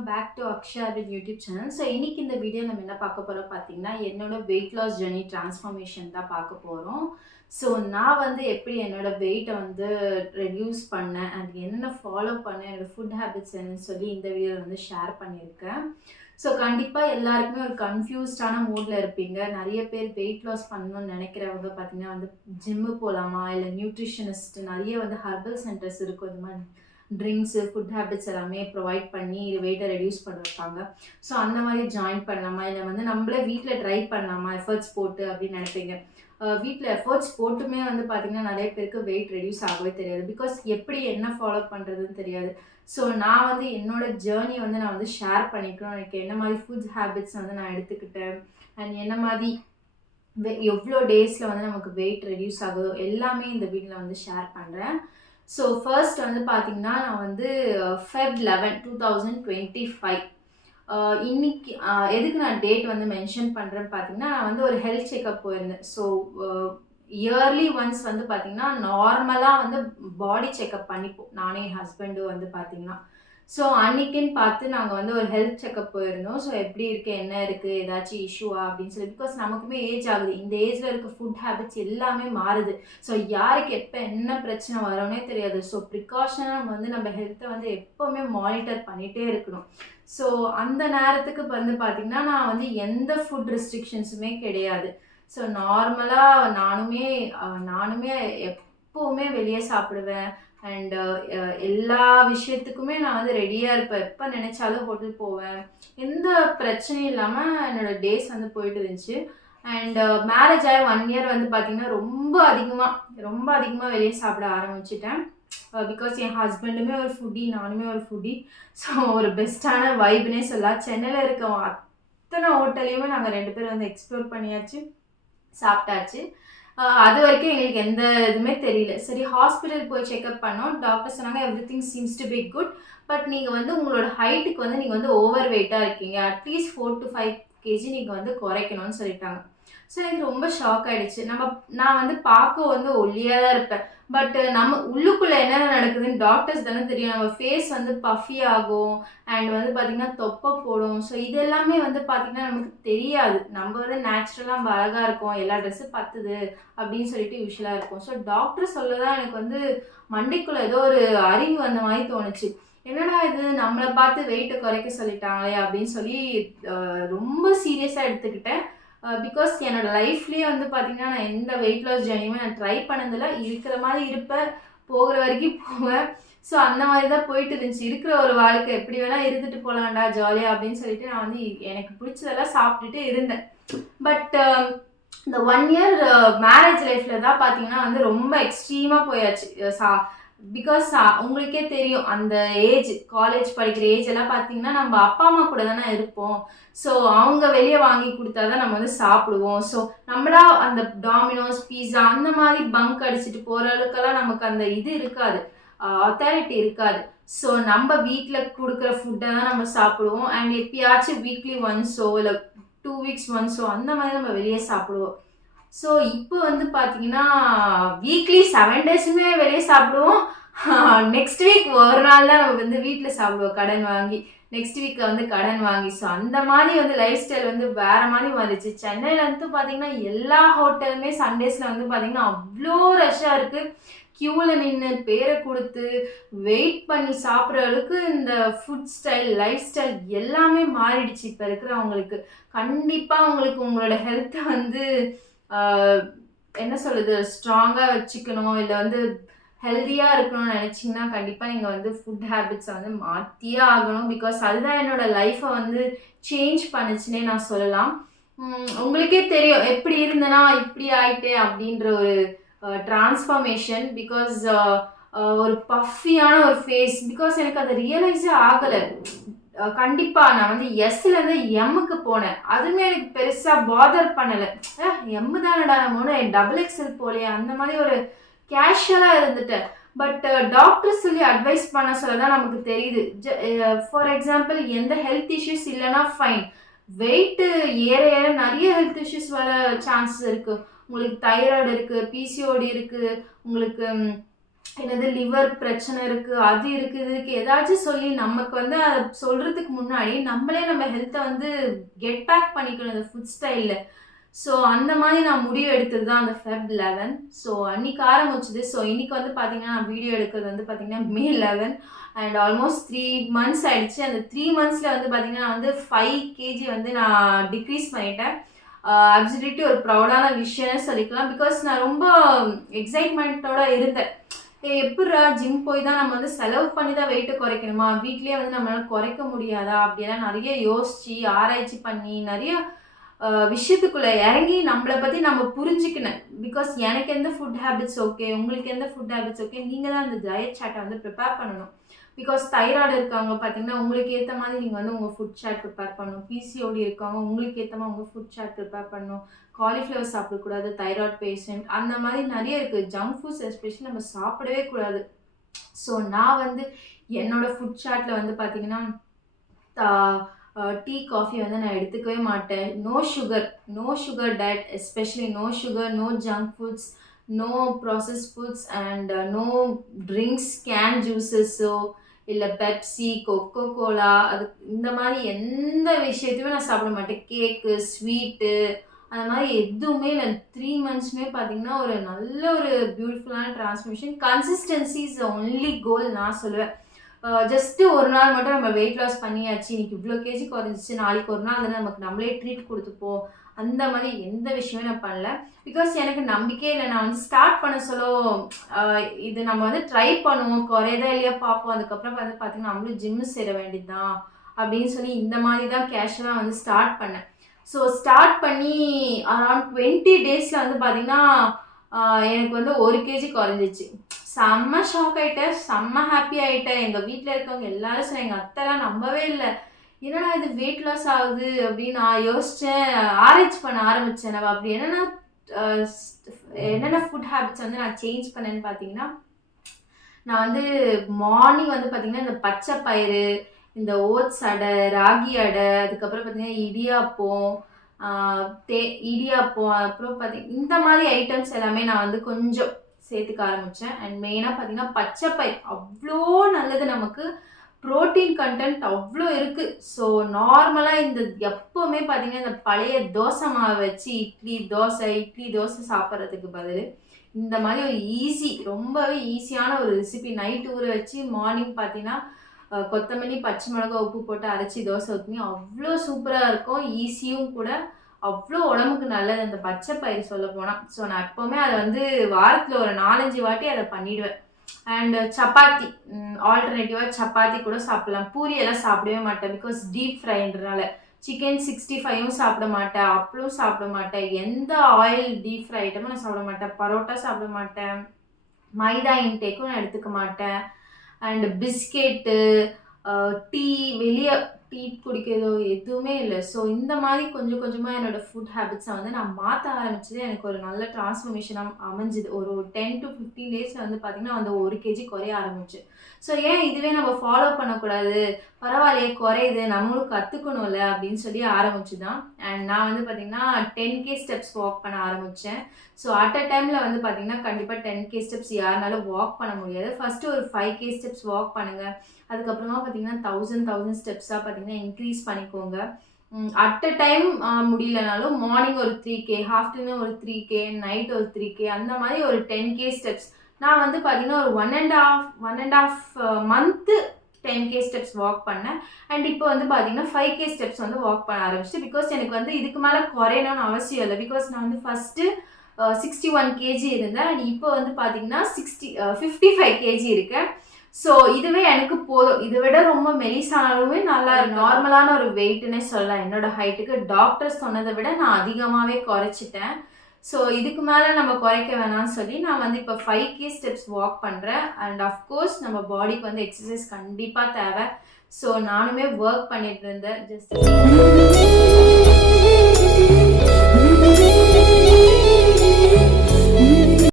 Welcome back to Akshaya with YouTube channel. So இன்னைக்கு இந்த video நம்ம என்ன பார்க்க போகிறோம் பார்த்தீங்கன்னா, என்னோட வெயிட் லாஸ் ஜர்னி டிரான்ஸ்ஃபார்மேஷன் தான் பார்க்க போகிறோம். ஸோ நான் வந்து எப்படி என்னோட வெயிட்டை வந்து ரெடியூஸ் பண்ணேன் அண்ட் என்ன ஃபாலோ பண்ணேன், என்னோடய ஃபுட் ஹேபிட்ஸ் என்னன்னு சொல்லி இந்த வீடியோவில் வந்து ஷேர் பண்ணியிருக்கேன். ஸோ கண்டிப்பாக எல்லாருக்குமே ஒரு கன்ஃபியூஸ்டான மூடில் இருப்பீங்க. நிறைய பேர் வெயிட் லாஸ் பண்ணணும்னு நினைக்கிறவங்க பார்த்தீங்கன்னா வந்து ஜிம்மு போகலாமா, இல்லை நியூட்ரிஷனிஸ்ட் நிறைய வந்து ஹர்பல் சென்டர்ஸ் இருக்கும், இந்த மாதிரி ட்ரிங்க்ஸு ஃபுட் ஹேபிட்ஸ் எல்லாமே ப்ரொவைட் பண்ணி வெயிட்டை ரெடியூஸ் பண்ண வைப்பாங்க. ஸோ அந்த மாதிரி ஜாயின் பண்ணலாமா, இல்லை வந்து நம்மளே வீட்டில் ட்ரை பண்ணலாமா எஃபர்ட்ஸ் போட்டு அப்படின்னு நினைப்பீங்க. வீட்டில் எஃபர்ட்ஸ் போட்டுமே வந்து பார்த்திங்கன்னா நிறைய பேருக்கு வெயிட் ரெடியூஸ் ஆகவே தெரியாது. பிகாஸ் எப்படி என்ன ஃபாலோ பண்ணுறதுன்னு தெரியாது. ஸோ நான் வந்து என்னோடய ஜேர்னி வந்து நான் வந்து ஷேர் பண்ணிக்கிறோம். எனக்கு என்ன மாதிரி ஃபுட் ஹேபிட்ஸ் வந்து நான் எடுத்துக்கிட்டேன் அண்ட் என்ன மாதிரி எவ்வளோ டேஸில் வந்து நமக்கு வெயிட் ரெடியூஸ் ஆகுதோ எல்லாமே இந்த வீடியோவில் வந்து ஷேர் பண்ணுறேன். ஸோ ஃபர்ஸ்ட் வந்து பார்த்திங்கன்னா நான் வந்து Feb 11, 2025 இன்னைக்கு எதுக்கு நான் டேட் வந்து மென்ஷன் பண்ணுறேன்னு பார்த்தீங்கன்னா, நான் வந்து ஒரு ஹெல்த் செக்அப் போயிருந்தேன். ஸோ இயர்லி ஒன்ஸ் வந்து பார்த்திங்கன்னா நார்மலாக வந்து பாடி செக்அப் பண்ணிப்போம் நானே என் ஹஸ்பண்டும் வந்து பார்த்திங்கன்னா. ஸோ அன்றைக்கின்னு பார்த்து நாங்கள் வந்து ஒரு ஹெல்த் செக்அப் போயிருந்தோம். ஸோ எப்படி இருக்குது, என்ன இருக்குது, ஏதாச்சும் இஷ்யூவா அப்படின்னு சொல்லி. பிகாஸ் நமக்குமே ஏஜ் ஆகுது, இந்த ஏஜில் இருக்க ஃபுட் ஹேபிட்ஸ் எல்லாமே மாறுது. ஸோ யாருக்கு எப்போ என்ன பிரச்சனை வரோன்னே தெரியாது. ஸோ ப்ரிகாஷனாக நம்ம வந்து நம்ம ஹெல்த்தை வந்து எப்போவுமே மானிட்டர் பண்ணிகிட்டே இருக்கணும். ஸோ அந்த நேரத்துக்கு வந்து பார்த்திங்கன்னா நான் வந்து எந்த ஃபுட் ரெஸ்ட்ரிக்ஷன்ஸுமே கிடையாது. ஸோ நார்மலாக நானுமே எப்போவுமே வெளியே சாப்பிடுவேன் அண்ட் எல்லா விஷயத்துக்குமே நான் வந்து ரெடியாக இருப்பேன். எப்போ நினச்சாலும் ஹோட்டல் போவேன். எந்த பிரச்சனையும் இல்லாமல் என்னோடய டேஸ் வந்து போயிட்டு இருந்துச்சு. அண்ட் மேரேஜ் ஆகி 1 year வந்து பார்த்திங்கன்னா ரொம்ப அதிகமாக வெளியே சாப்பிட ஆரம்பிச்சிட்டேன். பிகாஸ் என் ஹஸ்பண்டுமே ஒரு ஃபுட்டி, நானுமே ஒரு ஃபுட்டி. ஸோ ஒரு பெஸ்ட்டான வைப்னே சொல்லலாம். சென்னையில் இருக்க அத்தனை ஹோட்டலையுமே நாங்கள் 2 பேரும் வந்து எக்ஸ்ப்ளோர் பண்ணியாச்சு, சாப்பிட்டாச்சு. அது வரைக்கும் எங்களுக்கு எந்த இதுவுமே தெரியல. சரி, ஹாஸ்பிட்டல் போய் செக்அப் பண்ணோம். டாக்டர் சொன்னாங்க everything seems to be good, but நீங்கள் வந்து உங்களோட ஹைட்டுக்கு வந்து நீங்கள் வந்து ஓவர் வெயிட்டாக இருக்கீங்க, அட்லீஸ்ட் 4 to 5 kg நீங்கள் வந்து குறைக்கணும்னு சொல்லிட்டாங்க. ஸோ எனக்கு ரொம்ப ஷாக் ஆகிடுச்சு. நான் வந்து பார்க்க வந்து ஒல்லியாக தான் இருப்பேன், பட் நம்ம உள்ளுக்குள்ளே என்னென்ன நடக்குதுன்னு டாக்டர்ஸ் தானே தெரியும். நம்ம ஃபேஸ் வந்து பஃபி ஆகும் அண்ட் வந்து பார்த்திங்கன்னா தொப்பை போடும். ஸோ இது எல்லாமே வந்து பார்த்திங்கன்னா நமக்கு தெரியாது. நம்ம வந்து நேச்சுரலாக நம்ம அழகாக இருக்கும், எல்லா ட்ரெஸ்ஸும் பத்துது அப்படின்னு சொல்லிட்டு யூஸ்வலாக இருக்கும். ஸோ டாக்டர் சொல்ல தான் எனக்கு வந்து மண்டைக்குள்ளே ஏதோ ஒரு அறிவு வந்த மாதிரி தோணுச்சு. என்னடா இது, நம்மளை பார்த்து வெயிட்டை குறைக்க சொல்லிட்டாங்களே அப்படின்னு சொல்லி ரொம்ப சீரியஸாக எடுத்துக்கிட்டேன். பிகாஸ் என்னோடய லைஃப்லேயே வந்து பார்த்திங்கன்னா நான் எந்த வெயிட் லாஸ் ஜர்னியுமே நான் ட்ரை பண்ணதில்லை. இருக்கிற மாதிரி இருப்பேன், போகிற வரைக்கும் போவேன். ஸோ அந்த மாதிரி தான் போயிட்டு இருந்துச்சு. இருக்கிற ஒரு வாழ்க்கை எப்படி வேணால் இருந்துட்டு போகலாண்டா ஜாலியாக அப்படின்னு சொல்லிட்டு நான் வந்து எனக்கு பிடிச்சதெல்லாம் சாப்பிட்டுட்டு இருந்தேன். பட் இந்த 1 year மேரேஜ் லைஃப்பில் தான் பார்த்திங்கன்னா வந்து ரொம்ப எக்ஸ்ட்ரீமாக போயாச்சு. பிகாஸ் உங்களுக்கே தெரியும், அந்த ஏஜ் காலேஜ் படிக்கிற ஏஜ் எல்லாம் பார்த்தீங்கன்னா நம்ம அப்பா அம்மா கூட தானே இருப்போம். ஸோ அவங்க வெளியே வாங்கி கொடுத்தா தான் நம்ம வந்து சாப்பிடுவோம். ஸோ நம்மளா அந்த டாமினோஸ் பீஸா அந்த மாதிரி பங்க் அடிச்சுட்டு போகிற அளவுக்கெல்லாம் நமக்கு அந்த இது இருக்காது, அத்தாரிட்டி இருக்காது. ஸோ நம்ம வீட்டில் கொடுக்குற ஃபுட்டை தான் நம்ம சாப்பிடுவோம். அண்ட் எப்பயாச்சும் வீக்லி ஒன்ஸோ இல்லை 2 weeks ஒன்ஸோ அந்த மாதிரி நம்ம வெளியே சாப்பிடுவோம். ஸோ இப்போ வந்து பார்த்தீங்கன்னா வீக்லி 7 daysமே வெளியே சாப்பிடுவோம். நெக்ஸ்ட் வீக் ஒரு நாள் தான் நம்ம வந்து வீட்டில் சாப்பிடுவோம் கடன் வாங்கி, நெக்ஸ்ட் வீக் வந்து கடன் வாங்கி. ஸோ அந்த மாதிரி வந்து லைஃப் ஸ்டைல் வந்து வேறு மாதிரி வந்துச்சு. சென்னையில் வந்து பார்த்திங்கன்னா எல்லா ஹோட்டலுமே சண்டேஸில் வந்து பார்த்திங்கன்னா அவ்வளோ ரஷ்ஷாக இருக்குது. க்யூவில் நின்று பேரை கொடுத்து வெயிட் பண்ணி சாப்பிட்ற அளவுக்கு இந்த ஃபுட் ஸ்டைல், லைஃப் ஸ்டைல் எல்லாமே மாறிடுச்சு இப்போ இருக்கிறவங்களுக்கு. கண்டிப்பாக உங்களுக்கு உங்களோட ஹெல்த்தை வந்து என்ன சொல்கிறது, ஸ்ட்ராங்காக வச்சுக்கணும், இல்லை வந்து ஹெல்த்தியாக இருக்கணும்னு நினச்சிங்கன்னா கண்டிப்பாக நீங்கள் வந்து ஃபுட் ஹேபிட்ஸை வந்து மாற்றியே ஆகணும். பிகாஸ் அதுதான் என்னோடய லைஃப்பை வந்து சேஞ்ச் பண்ணுச்சுன்னே நான் சொல்லலாம். உங்களுக்கே தெரியும் எப்படி இருந்தேன்னா இப்படி ஆயிட்டேன் அப்படின்ற ஒரு டிரான்ஸ்ஃபார்மேஷன். பிகாஸ் ஒரு பஃபியான ஒரு ஃபேஸ். பிகாஸ் எனக்கு அதை ரியலைஸே ஆகலை. கண்டிப்பாக நான் வந்து எஸ்லேருந்து எம்முக்கு போனேன். அதுவுமே எனக்கு பெருசாக பாதர் பண்ணலை. எம்மு தானடா நம்ம XXL போலையே அந்த மாதிரி ஒரு கேஷுவலாக இருந்துட்டேன். பட் டாக்டர் சொல்லி அட்வைஸ் பண்ண சொல்ல தான் நமக்கு தெரியுது. ஃபார் எக்ஸாம்பிள் எந்த ஹெல்த் இஷ்யூஸ் இல்லைன்னா ஃபைன், வெயிட்டு ஏற ஏற நிறைய ஹெல்த் இஷ்யூஸ் வர சான்சஸ் இருக்குது. உங்களுக்கு தைராய்டு இருக்குது, பிசிஓடி இருக்குது, உங்களுக்கு என்னது லிவர் பிரச்சனை இருக்கு, அது இருக்கு, இது இருக்கு ஏதாச்சும் சொல்லி நமக்கு வந்து அத சொல்றதுக்கு முன்னாடி நம்மளே நம்ம ஹெல்த்த வந்து கெட் பேக் பண்ணிக்கணும் இந்த ஃபுட் ஸ்டைல்ல. ஸோ அந்த மாதிரி நான் முடிவு எடுத்தது தான் அந்த Feb 11. ஸோ அன்னைக்கு ஆரம்பிச்சது. ஸோ இன்னைக்கு வந்து பார்த்தீங்கன்னா, நான் வீடியோ எடுக்கிறது வந்து பார்த்தீங்கன்னா May 11 அண்ட் ஆல்மோஸ்ட் 3 மந்த்ஸ் ஆயிடுச்சு. அந்த 3 மந்த்ஸ்ல வந்து பார்த்தீங்கன்னா, நான் வந்து 5 கேஜி வந்து நான் டிக்ரீஸ் பண்ணிட்டேன். அப்சல்யூட்லி ஒரு ப்ரௌடான விஷயம்னு சொல்லிக்கலாம். பிகாஸ் நான் ரொம்ப எக்ஸைட்மெண்ட்டோட இருந்தேன். எப்புட்றா ஜிம் போய் தான் நம்ம வந்து செலவு பண்ணி தான் வெயிட்ட குறைக்கணுமா? வீட்லயே வந்து நம்மளால குறைக்க முடியாதா? அப்படியெல்லாம் நெறைய யோசிச்சு, ஆராய்ச்சி பண்ணி, நெறைய விஷயத்துக்குள்ள இறங்கி நம்மள பத்தி நம்ம புரிஞ்சுக்கினேன். பிகாஸ் எனக்கு எந்த ஃபுட் ஹேபிட்ஸ் ஓகே, உங்களுக்கு எந்த ஃபுட் ஹேபிட்ஸ் ஓகே, நீங்க தான் அந்த டயட் சார்ட்ட வந்து ப்ரிப்பேர் பண்ணணும். பிகாஸ் தைராய்டு இருக்கவங்க பார்த்தீங்கன்னா, உங்களுக்கு ஏத்த மாதிரி நீங்க வந்து உங்க ஃபுட் சார்ட் ப்ரிப்பேர் பண்ணணும். பிசிஓடி இருக்கவங்க உங்களுக்கு ஏத்த மாதிரி உங்க ஃபுட் சார்ட் ப்ரிப்பேர் பண்ணணும். காலிஃப்ளவர் சாப்பிடக்கூடாது, தைராய்டு பேஷண்ட் அந்த மாதிரி நெறைய இருக்கு. ஜங்க் ஃபுட்ஸ் எஸ்பெஷலி நம்ம சாப்பிடவே கூடாது. ஸோ நான் வந்து என்னோட ஃபுட் சார்ட்ல வந்து பார்த்தீங்கன்னா, தா டீ, காஃபி வந்து நான் எடுத்துக்கவே மாட்டேன். No sugar diet, especially no sugar, no junk foods, no processed foods and no drinks, can ஜூஸஸோ இல்ல பெப்சி, கொக்கோ கோலா அது இந்த மாதிரி எந்த விஷயத்தையுமே நான் சாப்பிட மாட்டேன். கேக்கு, ஸ்வீட்டு அந்த மாதிரி எதுவுமே இல்ல. 3 மந்த்ஸுமே பார்த்தீங்கன்னா, ஒரு நல்ல ஒரு பியூட்டிஃபுல்லான transformation. Consistency is the only கோல் நான் சொல்லுவேன். ஜஸ்ட்டு ஒரு நாள் மட்டும் நம்ம வெயிட் லாஸ் பண்ணியாச்சு, இன்னைக்கு இவ்வளோ கேஜி குறைஞ்சிச்சு, நாளைக்கு ஒரு நாள் வந்து நமக்கு நம்மளே ட்ரீட் கொடுத்துப்போம். அந்த மாதிரி எந்த விஷயமே நான் பண்ணல. பிகாஸ் எனக்கு நம்பிக்கையே இல்லை. நான் வந்து ஸ்டார்ட் பண்ண சொல்ல இது நம்ம வந்து ட்ரை பண்ணுவோம், குறையுதா இல்லையா பார்ப்போம். அதுக்கப்புறம் வந்து பார்த்தீங்கன்னா, நம்மளும் ஜிம்மு சேர வேண்டியது தான் அப்படின்னு சொல்லி இந்த மாதிரி தான் கேஷுவலாக வந்து ஸ்டார்ட் பண்ணேன். ஸோ ஸ்டார்ட் பண்ணி அரௌண்ட் 20 டேஸில் வந்து பார்த்தீங்கன்னா, எனக்கு வந்து 1 கேஜி குறைஞ்சிச்சு. செம்ம ஷாக் ஆயிட்டேன், செம்ம ஹாப்பி ஆயிட்டேன். எங்கள் வீட்டில் இருக்கவங்க எல்லாரும் சொன்னாங்க. எங்கள் அத்தைலாம் நம்பவே இல்லை. என்னடா இது வெயிட் லாஸ் ஆகுது அப்படின்னு நான் யோசித்தேன். ஆராய்ச்சி பண்ண ஆரம்பித்தேன். நம்ம அப்படி என்னென்ன ஃபுட் ஹேபிட்ஸ் வந்து நான் சேஞ்ச் பண்ணேன்னு பார்த்தீங்கன்னா, நான் வந்து மார்னிங் வந்து பார்த்தீங்கன்னா, இந்த பச்சை பயிறு, இந்த ஓட்ஸ் அடை, ராகி அடை, அதுக்கப்புறம் பார்த்தீங்கன்னா இடியாப்பம், இடியாப்பம், அப்புறம் இந்த மாதிரி ஐட்டம்ஸ் எல்லாமே நான் வந்து கொஞ்சம் சேர்த்துக்க ஆரம்பித்தேன். அண்ட் மெயினாக பார்த்தீங்கன்னா, பச்சை பயிர் அவ்வளோ நல்லது நமக்கு. ப்ரோட்டீன் கண்டென்ட் அவ்வளோ இருக்குது. ஸோ நார்மலாக இந்த எப்போவுமே பார்த்தீங்கன்னா, இந்த பழைய தோசை மாவை வச்சு இட்லி தோசை சாப்பிட்றதுக்கு பதில் இந்த மாதிரி ஒரு ரொம்பவே ஈஸியான ஒரு ரெசிபி. நைட்டு ஊற வச்சு மார்னிங் பார்த்தீங்கன்னா, கொத்தமல்லி, பச்சை மிளகாய், உப்பு போட்டு அரைச்சி தோசை ஊற்றினி அவ்வளோ சூப்பராக இருக்கும். ஈஸியும் கூட, அவ்வளோ உடம்புக்கு நல்லது அந்த பச்சை பயிர் சொல்ல போனால். ஸோ நான் எப்போவுமே அதை வந்து வாரத்தில் ஒரு 4-5 வாட்டி அதை பண்ணிவிடுவேன். அண்ட் சப்பாத்தி, ஆல்டர்னேட்டிவாக சப்பாத்தி கூட சாப்பிடலாம். பூரி எல்லாம் சாப்பிடவே மாட்டேன். பிகாஸ் டீப் ஃப்ரைன்றனால. சிக்கன் 65ம் சாப்பிட மாட்டேன், அப்பளும் சாப்பிட மாட்டேன், எந்த ஆயில் டீப் ஃப்ரை ஐட்டமும் நான் சாப்பிட மாட்டேன், பரோட்டா சாப்பிட மாட்டேன், மைதா இன்டேக்கும் நான் எடுத்துக்க மாட்டேன். அண்ட் பிஸ்கெட்டு, டீ, வெளியே டீ குடிக்கிறதோ எதுவுமே இல்லை. ஸோ இந்த மாதிரி கொஞ்சம் கொஞ்சமாக என்னோடய ஃபுட் ஹேபிட்ஸை வந்து நான் மாற்ற ஆரம்பிச்சது எனக்கு ஒரு நல்ல டிரான்ஸ்ஃபர்மேஷனாக அமைஞ்சுது. ஒரு 10 to 15 டேஸில் வந்து பார்த்திங்கன்னா, அந்த 1 கேஜி குறைய ஆரம்பிச்சு. ஸோ ஏன் இதுவே நம்ம ஃபாலோ பண்ணக்கூடாது, பரவாயில்லையே குறையுது, நம்மளும் கற்றுக்கணும்ல அப்படின்னு சொல்லி ஆரம்பிச்சு தான். அண்ட் நான் வந்து பார்த்திங்கன்னா 10K ஸ்டெப்ஸ் வாக் பண்ண ஆரம்பித்தேன். ஸோ அட் அ டைமில் வந்து பார்த்திங்கன்னா, கண்டிப்பாக 10K ஸ்டெப்ஸ் யாருனாலும் வாக் பண்ண முடியாது. ஃபஸ்ட்டு ஒரு 5K ஸ்டெப்ஸ் வாக் பண்ணுங்கள். அதுக்கப்புறமா பார்த்தீங்கன்னா 1000 ஸ்டெப்ஸாக பார்த்தீங்கன்னா இன்க்ரீஸ் பண்ணிக்கோங்க. அட் அ டைம் முடியலனாலும் மார்னிங் ஒரு 3K, ஆஃப்டர்நூன் ஒரு 3K, நைட் ஒரு 3K, அந்த மாதிரி ஒரு 10K ஸ்டெப்ஸ். நான் வந்து பார்த்தீங்கன்னா ஒரு 1.5 மந்த்து 10K ஸ்டெப்ஸ் வாக் பண்ணேன். அண்ட் இப்போ வந்து பார்த்தீங்கன்னா 5K ஸ்டெப்ஸ் வந்து வாக் பண்ண ஆரம்பிச்சிட்டு. பிகாஸ் எனக்கு வந்து இதுக்கு மேலே குறையணும்னு அவசியம் இல்லை. பிகாஸ் நான் வந்து ஃபஸ்ட்டு 61 kg இருந்தேன். அண்ட் இப்போ வந்து பார்த்தீங்கன்னா 55 kg இருக்கேன். ஸோ இதுவே எனக்கு போதும். இதை விட ரொம்ப மெலிசானாலுமே நல்லா நார்மலான ஒரு வெயிட்னே சொல்லலாம். என்னோட ஹைட்டுக்கு டாக்டர் சொன்னதை விட நான் அதிகமாகவே குறைச்சிட்டேன். ஸோ இதுக்கு மேலே நம்ம குறைக்க வேணாம்னு சொல்லி நான் வந்து இப்போ 5K ஸ்டெப்ஸ் வாக் பண்ணுறேன். அண்ட் அஃப்கோர்ஸ் நம்ம பாடிக்கு வந்து எக்ஸசைஸ் கண்டிப்பாக தேவை. ஸோ நானுமே ஒர்க் பண்ணிட்டு இருந்தேன். ஜஸ்ட்